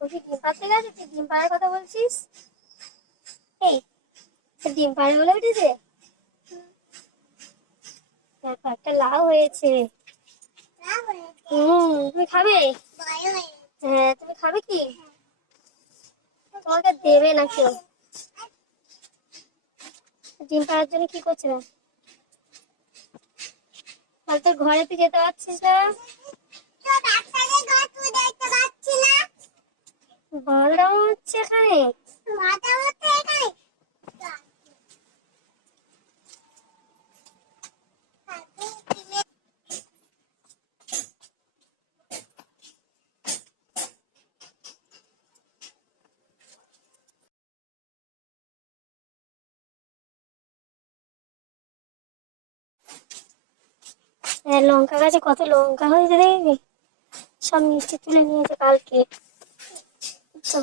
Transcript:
তুই কি ডিম পাড়তে গেছিস? তুই ডিম পাড়ার কথা বলছিস? এই ডিম পাড়ে বলে উঠেছে? দেখো একটা লাউ হয়েছে। তুমি খাবে? হ্যাঁ, তুমি খাবে কি? তোমাকে দেবে না কেউ। ডিম পাড়ার জন্য কি করছে না? তাহলে তোর ঘরে তুই যেতে পারছিস না? বাঁদরাম হচ্ছে এখানে। হ্যাঁ, লঙ্কা গাছে কত লঙ্কা হয়েছে দেখবি। সব মিষ্টি তুলে নিয়েছে কালকে। বুঝছো?